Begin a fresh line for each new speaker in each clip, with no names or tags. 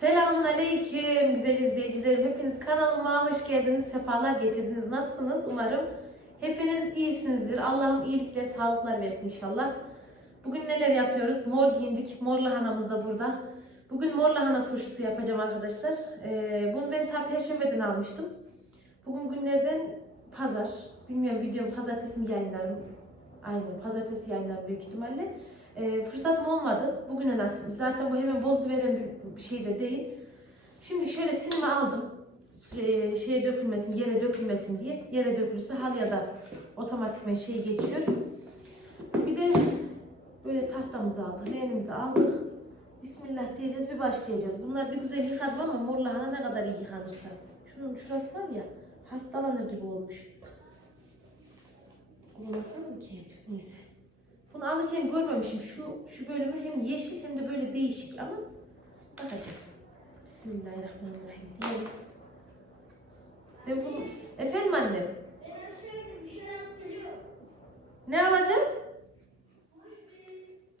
Selamun Aleyküm güzel izleyicilerim. Hepiniz kanalıma hoş geldiniz, sefalar getirdiniz. Nasılsınız? Umarım hepiniz iyisinizdir. Allah'ım iyilikler, sağlıklar versin inşallah. Bugün neler yapıyoruz? Mor giyindik. Mor lahanamız da burada. Bugün mor lahana turşusu yapacağım arkadaşlar. Ee, bunu ben tam perşembeden almıştım. Bugün günlerden pazar. Bilmiyorum videom pazartesi mi yayınlarım? Aynen pazartesi yayınlarım büyük ihtimalle. Ee, fırsatım olmadı. Bugüne nasip. Zaten bu hemen bozdu veren bir- şey de değil. Şimdi şöyle silme aldım. Şey- şeye dökülmesin, yere dökülmesin diye. Yere dökülürse halıya da otomatikman şey geçiyor. Bir de böyle tahtamızı aldık, leğenimizi aldık. Bismillah diyeceğiz, bir başlayacağız. Bunlar bir güzel yıkadım ama mor lahana ne kadar iyi yıkanırsa. Şunun şurası var ya, hastalanır gibi olmuş. Olmasın mı ki? Neyse. Bunu alırken görmemişim. Şu şu bölümü hem yeşil hem de böyle değişik ama bakacağız. Bismillahirrahmanirrahim diyelim. Ben bunu... Efendim annem? Ne alacağım?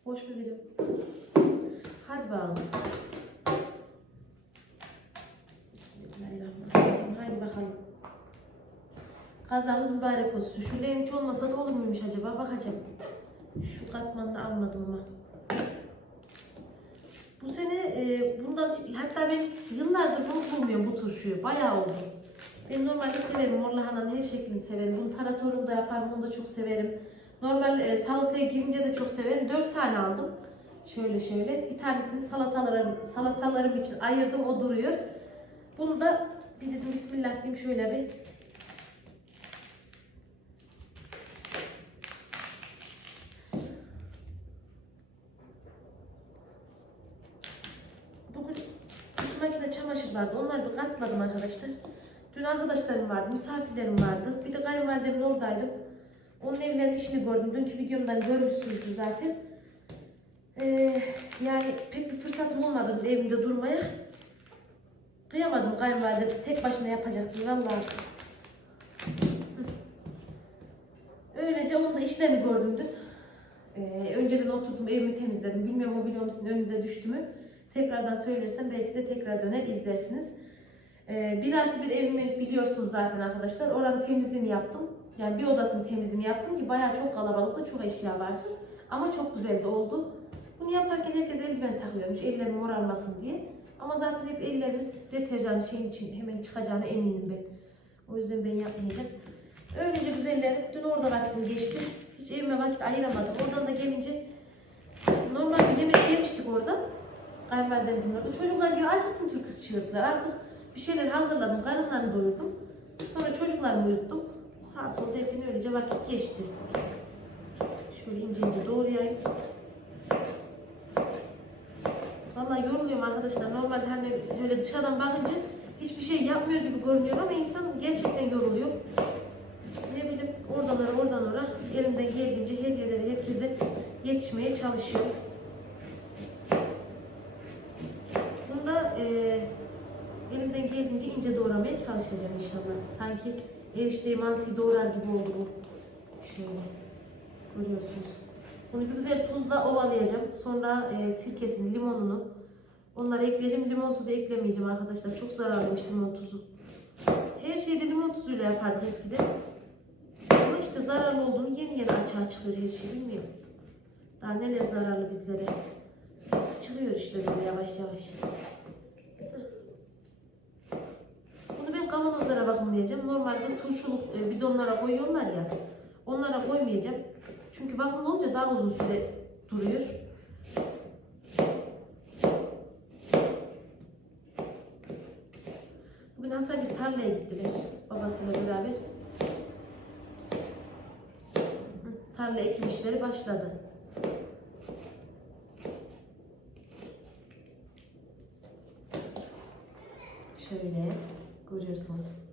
Boş bir birim. Hadi bakalım. Bismillahirrahmanirrahim. Hadi bakalım. Kazamız mübarek olsun. Şu lenç olmasa da olur muymuş acaba? Bakacağım. Şu katmanını almadım ama. Bu sene e, bundan hatta ben yıllardır bunu bulmuyorum bu turşuyu. Bayağı oldu. Ben normalde severim. Mor lahananın her şeklini severim. Bunu taratorum yaparım. Bunu da çok severim. Normal e, salataya girince de çok severim. Dört tane aldım. Şöyle şöyle. Bir tanesini salatalarım, salatalarım için ayırdım. O duruyor. Bunu da bir dedim bismillah diyeyim şöyle bir Bugün iki makine çamaşır vardı. Katladım arkadaşlar. Dün arkadaşlarım vardı, misafirlerim vardı. Bir de kayınvalidemin oradaydım. Onun evlerinin işini gördüm. Dünkü videomdan görmüşsünüzdür zaten. Ee, yani pek bir fırsatım olmadı evimde durmaya. Kıyamadım kayınvalide tek başına yapacaktım vallahi. Öylece onun da işlerini gördüm dün. Ee, önceden oturdum evimi temizledim. Bilmiyorum o biliyor musun önünüze düştü mü? Tekrardan söylersem belki de tekrar döner izlersiniz. Ee, bir artı bir evimi biliyorsunuz zaten arkadaşlar. Oranın temizliğini yaptım. Yani bir odasının temizliğini yaptım ki bayağı çok kalabalıkta çok eşya vardı. Ama çok güzel de oldu. Bunu yaparken herkes eldiven takıyormuş evlerim morarmasın diye. Ama zaten hep ellerimiz deterjan şeyin için hemen çıkacağına eminim ben. O yüzden ben yapmayacağım. Öylece güzellerim. Dün orada vaktim geçti. Hiç evime vakit ayıramadım. Oradan da gelince normal bir yemek yemiştik orada. Kayınvalidem bunlarda. Çocuklar gibi acıktım türküsü çığırdılar. Artık bir şeyler hazırladım. Karınlarını doyurdum. Sonra çocuklarımı uyuttum. Sağ sol derken öylece vakit geçti. Şöyle ince ince doğrayayım. Vallahi yoruluyorum arkadaşlar. Normalde hani öyle dışarıdan bakınca hiçbir şey yapmıyor gibi görünüyor ama insan gerçekten yoruluyor. Ne bileyim oradan oraya oradan oraya elimden geldiğince her yerlere herkese yetişmeye çalışıyor. Bunda e, elimden geldiğince ince doğramaya çalışacağım inşallah. Sanki erişteyi mantıyı doğrar gibi oldu bu. Şöyle görüyorsunuz. Bunu bir güzel tuzla ovalayacağım. Sonra e, sirkesini, limonunu onları ekleyeceğim. Limon tuzu eklemeyeceğim arkadaşlar. Çok zararlıymış limon tuzu. Her şeyde limon tuzuyla yapardık eskiden. Ama işte zararlı olduğunu yeni yeni açığa çıkıyor her şey bilmiyorum. Daha neler zararlı bizlere. Hepsi işte böyle yavaş yavaş. Bunu ben kavanozlara bakmayacağım. Normalde turşuluk e, bidonlara koyuyorlar ya. Onlara koymayacağım. Çünkü bakımlı olunca daha uzun süre duruyor. Bugün Hasan'cı tarlaya gittiler babasıyla beraber. Tarla ekim işleri başladı. Şöyle görüyorsunuz.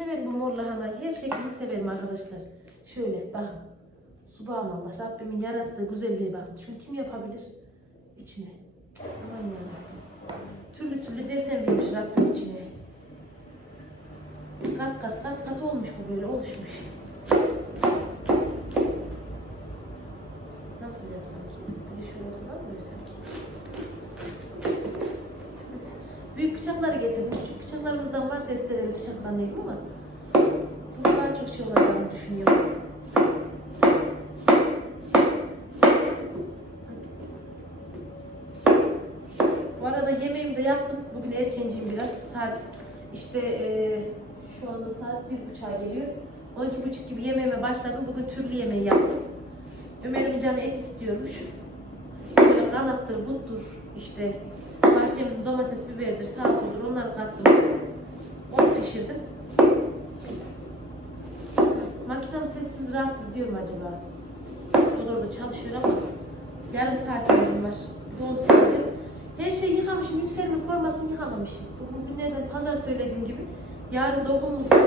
Severim bu mor lahanayı. Her şeklini severim arkadaşlar. Şöyle bakın. Subhanallah Rabbimin yarattığı güzelliğe bakın. Şunu kim yapabilir? İçine. Aman yarabbim. Türlü türlü desen vermiş Rabbim içine. Kat kat kat kat olmuş bu böyle oluşmuş. Nasıl yapsam ki? Bir de şöyle ortadan mı ki? Büyük bıçakları getirdim. Küçük bıçaklarımızdan var testereli bıçaktan değil ama bu daha çok şey olacağını düşünüyorum. Bu arada yemeğimi de yaptım. Bugün erkenciyim biraz. Saat işte eee, şu anda saat bir buçuğa geliyor. 12 buçuk gibi yemeğime başladım. Bugün türlü yemeği yaptım. Ömer'in canı et istiyormuş. Böyle kanattır, buttur, işte bahçemizin domates, biberidir, salçadır onları kattım. Onu pişirdim. Makinem sessiz rahatsız diyor mu acaba? O da orada çalışıyor ama yarım saat yerim var. Onu sildim. Her şeyi yıkamışım, yükselimin formasını yıkamamışım. Bugün günlerden pazar söylediğim gibi. Yarın doğumumuz var.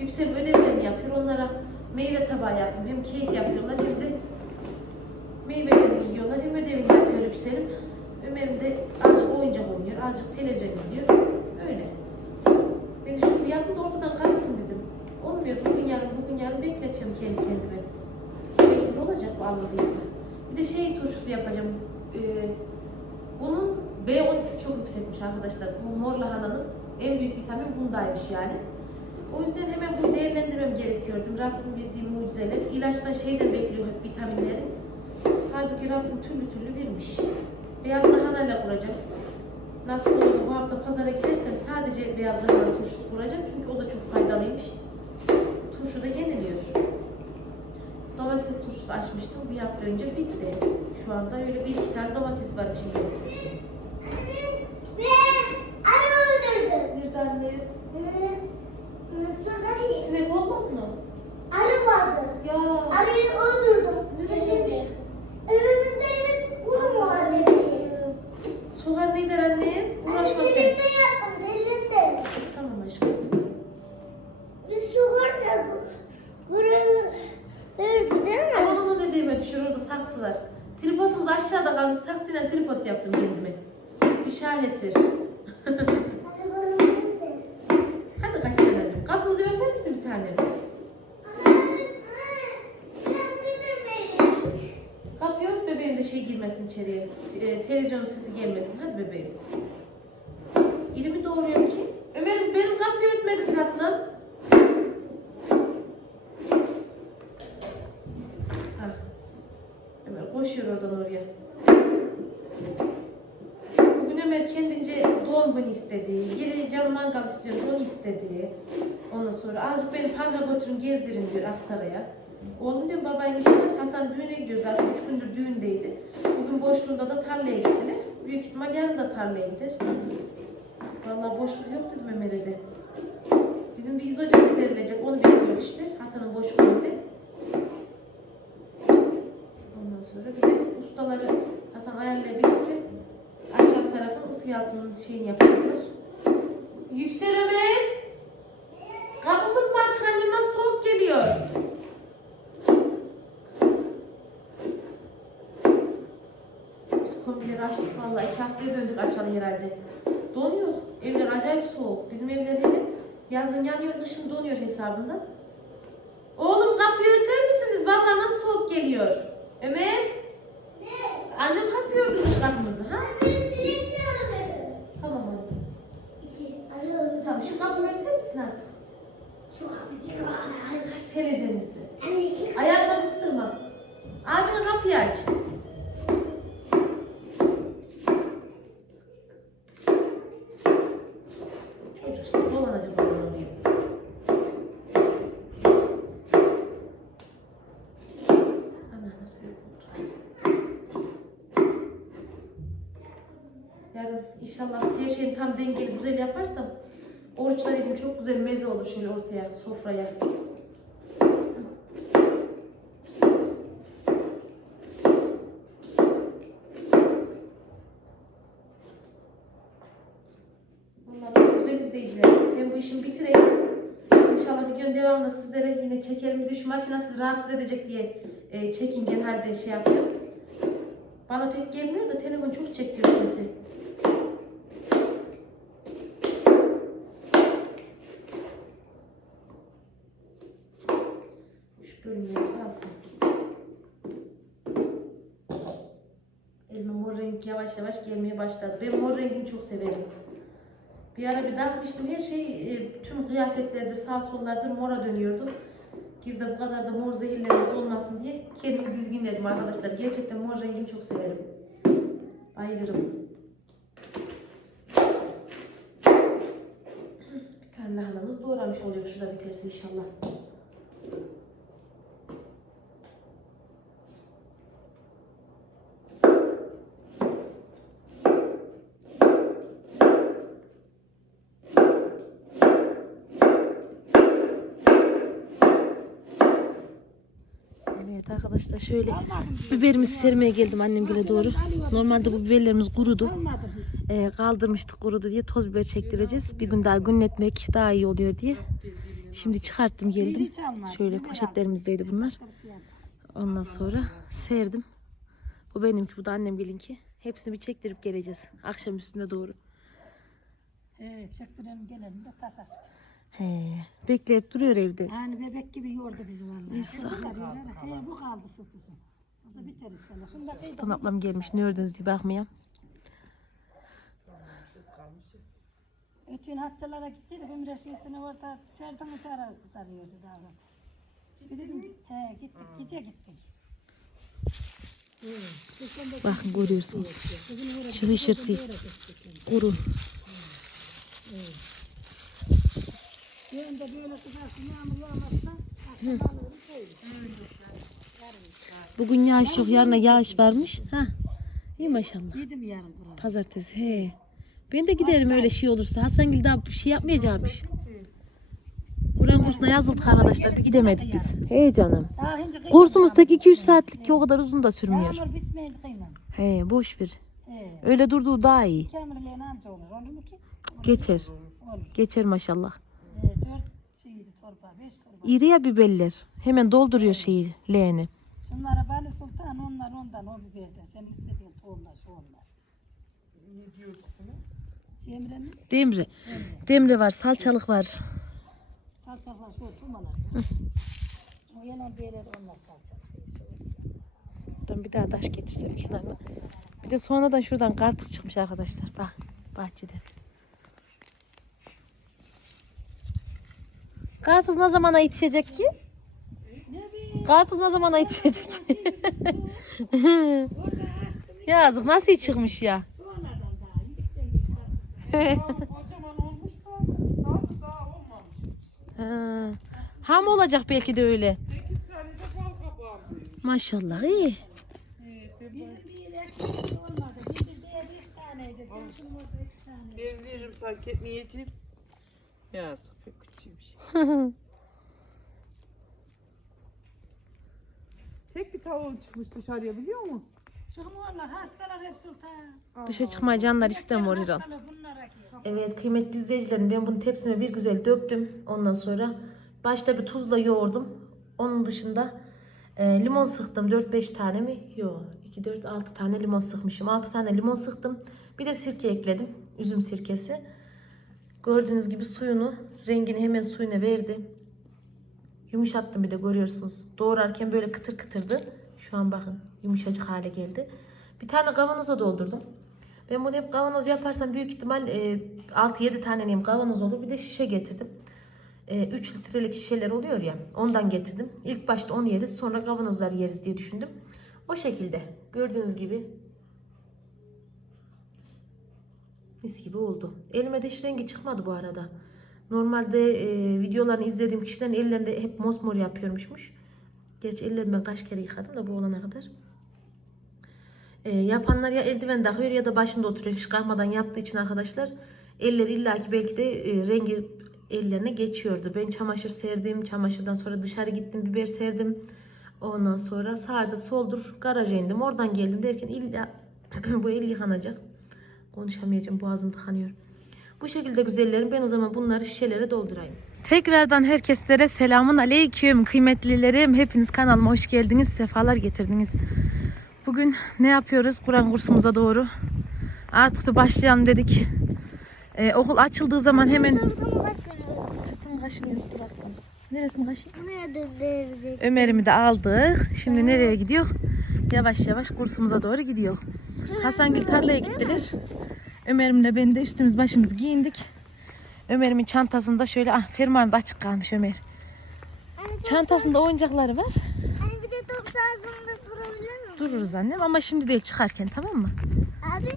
Yüksel ödevlerini yapıyor. Onlara meyve tabağı yaptım. Hem keyif yapıyorlar hem de meyvelerini yiyorlar. Hem ödevini yapıyor Yüksel'im. Ömer'im de azıcık oyuncak oynuyor, azıcık televizyon izliyor. Öyle. Ben de şunu yaptım da ortadan kalksın dedim. Olmuyor. Bugün yarın, bugün yarın bekletiyorum kendi kendime. Mecbur olacak bu anladıysa. Bir de şey turşusu yapacağım. Ee, bunun B12'si çok yüksekmiş arkadaşlar. Bu mor lahananın en büyük vitamin bundaymış yani. O yüzden hemen bunu değerlendirmem gerekiyordu. Rabbim verdiği mucizeler. İlaçtan şeyden bekliyor hep vitaminleri. Halbuki Rabbim türlü türlü vermiş. Beyaz lahanayla kuracağım. Nasıl olur bu hafta pazara gidersem sadece beyaz lahana turşusu kuracağım. Çünkü o da çok faydalıymış. Turşu da yeniliyor. Domates turşusu açmıştım bir hafta önce bitti. Şu anda öyle bir iki tane domates var içinde. Bir tane
Ee,
sinek olmasın o?
arı vardı.
Ya.
Arıyı öldürdüm.
Neymiş?
Evimizde evimiz ulu muhallebi.
Soğan ne der anne? Uğraşma
Anne
sen.
delinde yaptım, delinde.
Tamam aşkım.
Biz sigorta burayı verdi değil mi?
Oğlunu dediğime düşür orada saksı var. Tripodumuz aşağıda kalmış. Saksıyla tripod yaptım kendime. Bir şaheser.
Hadi
kaç senedir. Kapımızı örter misin bir tane? Kapıyı ört bebeğim de şey girmesin içeriye. E, televizyonun sesi gelmesin. Hadi bebeğim. İrimi doğuruyor ki. Ömer'im benim kapıyı örtmedi tatlım. Ha. Ömer koşuyor oradan oraya. Bugün Ömer kendince doğum günü istediği, yine canım mangal istiyor, onu istediği. Ondan sonra azıcık beni parka götürün gezdirin diyor Aksaray'a. Oğlum diyor babayla işte Hasan düğüne gidiyor zaten. Üç gündür düğündeydi. Bugün boşluğunda da tarlaya gittiler. Büyük ihtimal yarın da tarlaya gider. Vallahi boşluk yok dedim Ömer'e de. Bizim bir izocamız verilecek. Onu bekliyor işte. Hasan'ın boşluğunda. Sonra bir de ustaları Hasan ayarlayabilirse aşağı tarafın ısı yalıtımının şeyini yapıyorlar. Yüksel Ömer! Kapımız mı açık annem nasıl soğuk geliyor? Biz kombileri açtık vallahi iki haftaya döndük açalı herhalde. Donuyor. Evler acayip soğuk. Bizim evler hele yazın yanıyor, kışın donuyor hesabında. Oğlum kapıyı örter misiniz? Vallahi nasıl soğuk geliyor. Ömer, annem kapıyı ördü dış kapımızı ha? Tamam hadi. Tamam şu misin artık? Televizyonizde. Ayakları ısırma. Abine kapıyı aç. Çocuk işte dolanacak oradan. Ana nasıl. Yarın inşallah her şeyi tam dengeli güzel yaparsam oruçlar yedim çok güzel meze olur şöyle ortaya sofraya. Devamını sizlere yine çekerim. Düş makinesi rahatsız edecek diye e, çekingen halde şey yapıyorum. Bana pek gelmiyor da telefon çok çekiyor sesi. Şu bölümleri kalsın. Elime mor yavaş yavaş gelmeye başladı. Ben mor rengini çok severim. Bir ara bir takmıştım her şey e, tüm kıyafetlerdir sağ sollardır mora dönüyordu. Bir de bu kadar da mor zehirlerimiz olmasın diye kendimi dizginledim arkadaşlar. Gerçekten mor rengini çok severim. Bayılırım. Bir tane lahanamız doğramış oluyor şurada biterse inşallah. Evet arkadaşlar şöyle biberimizi sermeye geldim annemgile doğru. Normalde bu biberlerimiz kurudu. Ee, kaldırmıştık kurudu diye toz biber çektireceğiz. Bir gün daha günletmek daha iyi oluyor diye. Şimdi çıkarttım geldim. Şöyle poşetlerimizdeydi bunlar. Ondan sonra serdim. Bu benimki bu da annemgelinki. Hepsini bir çektirip geleceğiz. Akşam üstüne doğru.
Evet, çektirelim gelelim de tasak çıksın.
He, bekleyip duruyor evde.
Yani bebek gibi yordu bizi vallahi. Yiyorlar. He, bu kaldı sıkısı. O da biter inşallah. Şunu da
Sultan ablam gelmiş. Ne ördünüz diye bakmaya.
Ötün hatçalara gittiydik. Ömre şeysine orada serdan uçara sarıyordu davet. Bir dedim, he gittik, gece gittik.
Bakın görüyorsunuz. Şu hışırtı. Kuru.
Yerinde böyle kızarsın, yağmur yağmazsa.
Bugün yağış yok. Yarına yağış varmış. Ha. İyi maşallah.
Yedim yarın buraya.
Pazartesi. He. Ben de giderim öyle şey olursa. Hasangil daha bir şey yapmayacakmış. Kur'an kursuna yazıldık arkadaşlar. Bir gidemedik biz. He canım.
Daha yağmur.
2-3 saatlik ki o kadar uzun da sürmüyor.
Yağmur bitmeyince kıymam.
He boş ver.
He.
Öyle durduğu daha iyi.
Kemirleyen anca olur. Olur mu ki?
Geçer.
Olur.
Geçer maşallah.
Torba, beş torba.
İri ya biberler. Hemen dolduruyor şeyi leğeni.
Şunlara Bali Sultan, onlar ondan, o biberden. Senin istediğin tohumlar, şu onlar. Cemre mi?
Demre.
Cemre.
Demre var, salçalık var.
Salçalar, şu tumalar. o yanan beyler onlar.
Buradan bir daha taş getirse bir kenarına. Bir de sonradan şuradan karpuz çıkmış arkadaşlar. Bak bahçede. Karpuz ne zamana yetişecek ki? Karpuz ne zamana yetişecek?
açtım.
Yazık nasıl çıkmış ya? Ha. Ham olacak belki de öyle.
8 tane de bal kabağındaymış.
Maşallah iyi.
Ben veririm sanki etmeyeceğim. Yazık pek küçüğümüş. Tek bir tavuğum çıkmış dışarıya biliyor musun?
Çıkmıyorlar, hastalar hep sultan.
Dışa çıkmaya canlar istemiyor İran. Evet kıymetli izleyicilerim ben bunu tepsime bir güzel döktüm. Ondan sonra başta bir tuzla yoğurdum. Onun dışında e, limon sıktım. 4-5 tane mi? Yok. 2, 4, 6 tane limon sıkmışım. 6 tane limon sıktım. Bir de sirke ekledim. Üzüm sirkesi. Gördüğünüz gibi suyunu, rengini hemen suyuna verdi. Yumuşattım bir de görüyorsunuz. Doğrarken böyle kıtır kıtırdı. Şu an bakın yumuşacık hale geldi. Bir tane kavanoza doldurdum. Ben bunu hep kavanoz yaparsam büyük ihtimal e, 6-7 tane kavanoz olur. Bir de şişe getirdim. E, 3 litrelik şişeler oluyor ya. Ondan getirdim. İlk başta onu yeriz sonra kavanozları yeriz diye düşündüm. O şekilde. Gördüğünüz gibi. Mis gibi oldu. Elime de hiç rengi çıkmadı bu arada. Normalde e, videolarını izlediğim kişilerin ellerinde hep mosmor yapıyormuşmuş. Gerçi ellerimi kaç kere yıkadım da bu olana kadar. E, yapanlar ya eldiven takıyor ya da başında oturuyor hiç kalkmadan yaptığı için arkadaşlar elleri illaki belki de e, rengi ellerine geçiyordu. Ben çamaşır serdim. Çamaşırdan sonra dışarı gittim biber serdim. Ondan sonra sadece soldur garaja indim. Oradan geldim derken illa bu el yıkanacak. Konuşamayacağım boğazım tıkanıyor. Bu şekilde güzellerim ben o zaman bunları şişelere doldurayım. Tekrardan herkeslere selamun aleyküm kıymetlilerim. Hepiniz kanalıma hoş geldiniz. Sefalar getirdiniz. Bugün ne yapıyoruz? Kur'an kursumuza doğru. Artık bir başlayalım dedik. Ee, okul açıldığı zaman hemen...
Sırtımı kaşınıyorum.
Sırtım kaşınıyor dur aslanım. Neresini. Ömer'imi de aldık. Şimdi nereye gidiyor? Yavaş yavaş kursumuza doğru gidiyor. Hasan Gül tarlaya gittiler. Ömer'imle ben de üstümüz başımız giyindik. Ömer'imin çantasında şöyle ah fermuarı da açık kalmış Ömer.
Anne,
Çantasında oyuncakları var.
anne bir de top sahasında durabilir miyim?
Dururuz annem ama şimdi değil çıkarken tamam mı?
Abi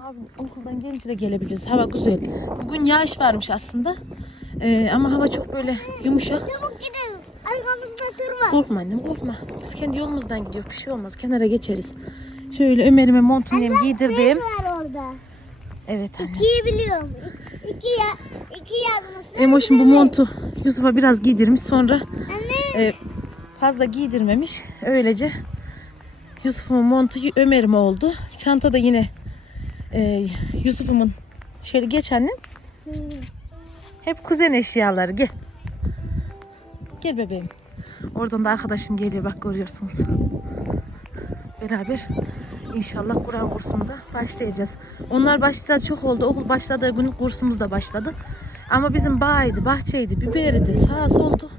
Abi okuldan gelince de gelebiliriz. Hava güzel. Bugün yağış varmış aslında. Ee, ama hava çok böyle yumuşak.
çabuk gidelim. Arkamızda var.
Korkma annem korkma. Biz kendi yolumuzdan gidiyor. Bir şey olmaz. Kenara geçeriz. Şöyle Ömer'ime montunu giydirdim.
Var orada.
Evet anne.
İkiyi biliyorum. İki ya iki yazmışsın.
Emoş'un bu montu Yusuf'a biraz giydirmiş. Sonra
Anne.
e, fazla giydirmemiş. Öylece Yusuf'un montu Ömer'ime oldu. Çanta da yine e, Yusuf'umun. Şöyle geç annem. Hep kuzen eşyaları. Gel. Gel bebeğim. Oradan da arkadaşım geliyor bak görüyorsunuz. Beraber inşallah Kur'an kursumuza başlayacağız. Onlar başladı çok oldu. Okul başladığı gün kursumuz da başladı. Ama bizim bağıydı, bahçeydi, biberiydi, sağ soldu.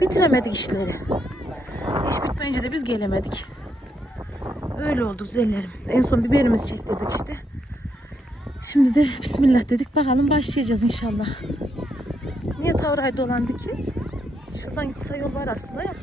Bitiremedik işleri. İş bitmeyince de biz gelemedik. Öyle oldu güzellerim. En son biberimizi çektirdik işte. Şimdi de Bismillah dedik. Bakalım başlayacağız inşallah. Niye Tavray'da dolandı ki? Şuradan gitse yol var aslında ya.